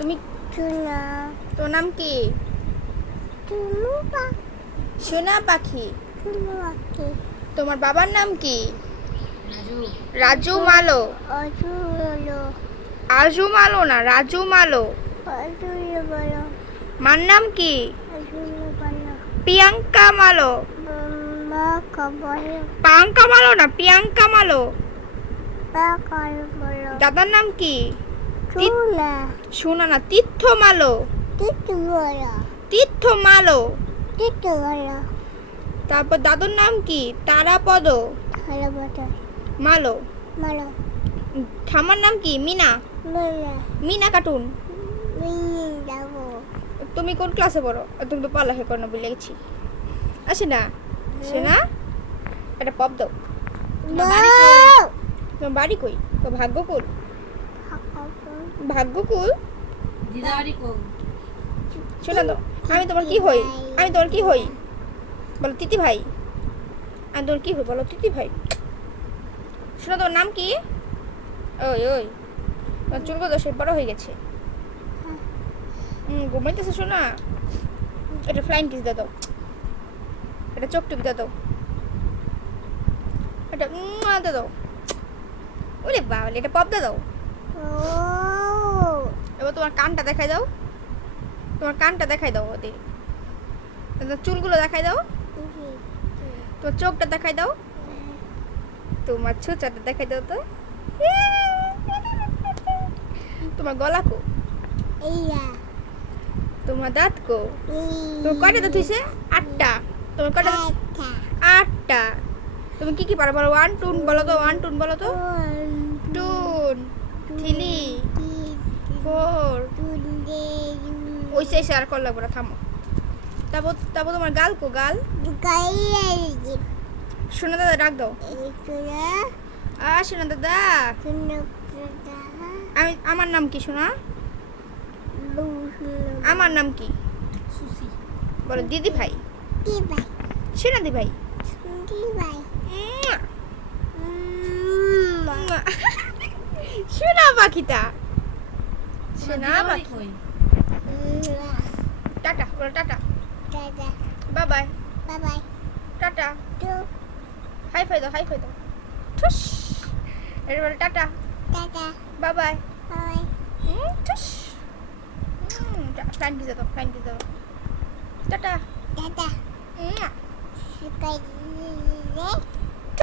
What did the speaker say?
তুমি সোনা তোর নাম কি? চুনু পাখি সোনা পাখি। চুনু পাখি তোমার বাবার নাম কি? রাজু মালো। অজুলো আজু মালো না, রাজু মালো। অজুলো বলো মার নাম কি? অজুলো বলো প্রিয়াঙ্কা মালো। মা বলো প্রিয়াঙ্কা মালো না, প্রিয়াঙ্কা মালো। বা বলো দাদার নাম কি? চুলা সোনা না, তীর্থ মালো। তিতু বলো তীর্থ মালো। তিতু বলো তারপর দাদুর নাম কি? তারাপদ ভালো বলো মালো। মালো ঠাম্মার নাম কি? মিনা। বলো মিনা কার্টুন। মিনি যাবো তুমি কোন ক্লাসে পড়ো? তুমি তো পড়ালেখা করো না বলে গেছি। আসে না সোনা, একটা পপ দাও। তোমার বাড়ি কই? তো ভাগ্যকুল। ভাগ্যকুল শোনা তো, আমি তোমার কি হই? আমি তোমার কি হই বলো? তিতি ভাই। আমি তোমার কি হই বলো? তিতি ভাই। শোনা, তোমার নাম কি? ওই ওই তোমার চুলগুলো তো সে বড় হয়ে গেছে। ঘুমাইতেছে শোনা। এটা ফ্লাইং কিস দিয়ে দাও। এটা চোখ টিপ দিয়ে দাও। এটা দিয়ে দাও। ওরে বাবা, এটা পপ দিয়ে দাও। এবার তোমার কানটা দেখাই দাও। তোমার কানটা দেখাই দাও ওদের। তোমার চুলগুলো দেখাই দাও। তোমার চোখটা দেখাই দাও। তোমার ছোচাটা দেখাই দাও তো। তোমার গলা কো? তোমার দাঁত কো? তোমার কয়টা দাঁত হইছে? 8টা। তোমার কয়টা দাঁত? 8টা। তুমি কি কি পারো বলো? 1 2 বলো তো। 1 2 বলো তো। 2 3 4 ওই শেষে আর কল লাগবে না, থামো। তারপর তোমার গাল কো? গাল শোনা দাদা ডাক দাও। শোনা দাদা। আমার নাম কি শোনা? আমার নাম কি বলো? দিদি ভাই। শোনা দি ভাই। শোনা পাখিটা। শোনা পাখি। টাটা বলো। Ta-ta bye bye. Ta-ta high five দাও। হাই ফাই দাও। ঠুস। এটা বলো টাটা বাই বাই। ঠুস। ফ্লাইং কিস দাও। ফ্লাইং কিস দাও। টাটা।